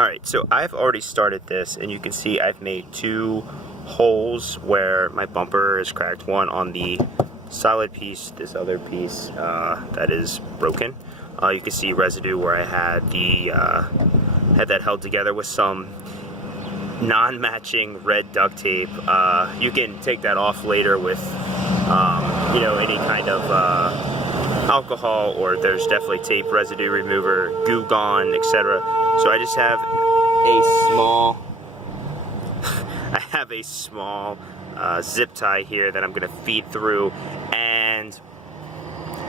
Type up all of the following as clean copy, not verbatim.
Alright, so I've already started this, and you can see I've made 2 holes where my bumper is cracked. One on the solid piece, this other piece that is broken. You can see residue where I had had that held together with some non-matching red duct tape. You can take that off later with you know, any kind of alcohol, or there's definitely tape residue remover, Goo Gone, etc. So I just have a small zip tie here that I'm gonna feed through, and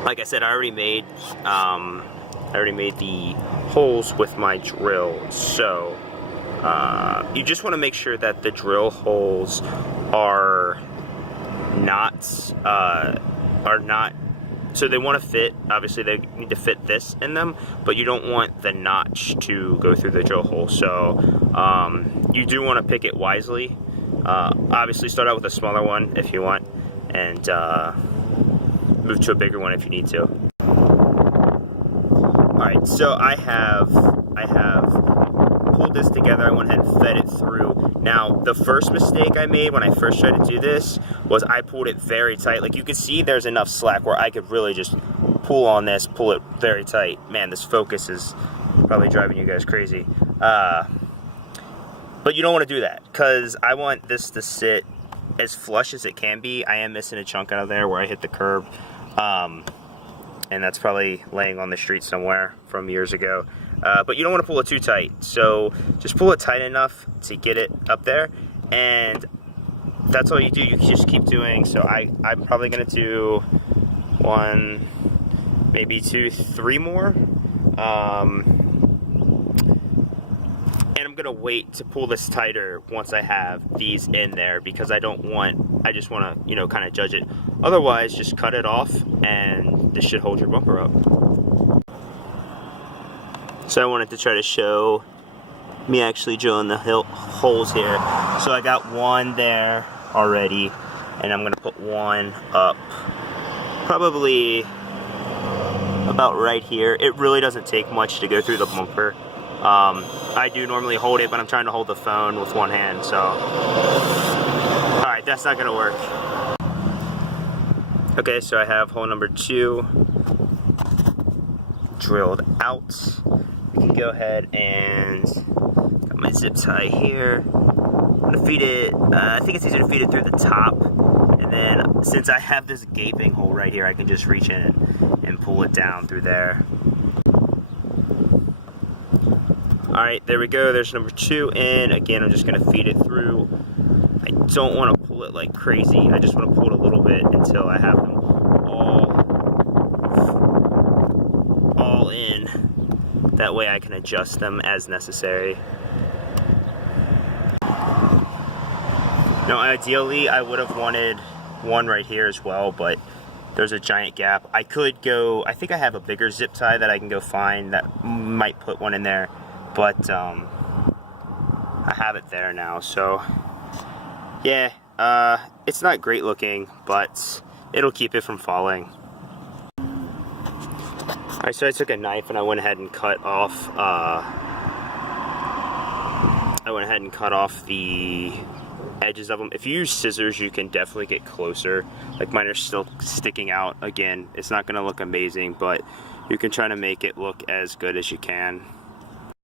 like I said, I already made the holes with my drill. So you just want to make sure that the drill holes are not so they want to fit. Obviously they need to fit this in them, but you don't want the notch to go through the drill hole. So you do want to pick it wisely. Obviously start out with a smaller one if you want, and move to a bigger one if you need to. Alright, so I have pulled this together. I went ahead and fed it through. Now, the first mistake I made when I first tried to do this was I pulled it very tight. Like you can see there's enough slack where I could really just pull on this, pull it very tight. Man, this focus is probably driving you guys crazy. But you don't want to do that, because I want this to sit as flush as it can be. I am missing a chunk out of there where I hit the curb. And that's probably laying on the street somewhere from years ago. But you don't want to pull it too tight, so just pull it tight enough to get it up there, and that's all you do. You just keep doing. So I'm probably going to do 1, maybe 2, 3 more, and I'm going to wait to pull this tighter once I have these in there, because I just want to, you know, kind of judge it. Otherwise, just cut it off, and this should hold your bumper up. So I wanted to try to show me actually drilling the holes here. So I got one there already, and I'm going to put one up probably about right here. It really doesn't take much to go through the bumper. I do normally hold it, but I'm trying to hold the phone with one hand, so alright, that's not going to work. Okay, so I have hole number 2 drilled out. We can go ahead and got my zip tie here. I'm gonna feed it, I think it's easier to feed it through the top, and then since I have this gaping hole right here, I can just reach in and pull it down through there. Alright, there we go, there's number 2 in. Again, I'm just gonna feed it through. I don't want to pull it like crazy, I just want to pull it a little bit until I have them all in. That way I can adjust them as necessary. Now ideally I would have wanted one right here as well, but there's a giant gap. I could go, I think I have a bigger zip tie that I can go find that might put one in there, but I have it there now. So yeah, it's not great looking, but it'll keep it from falling. Alright, so I took a knife and I went ahead and cut off the edges of them. If you use scissors, you can definitely get closer. Like mine are still sticking out. Again, it's not going to look amazing, but you can try to make it look as good as you can.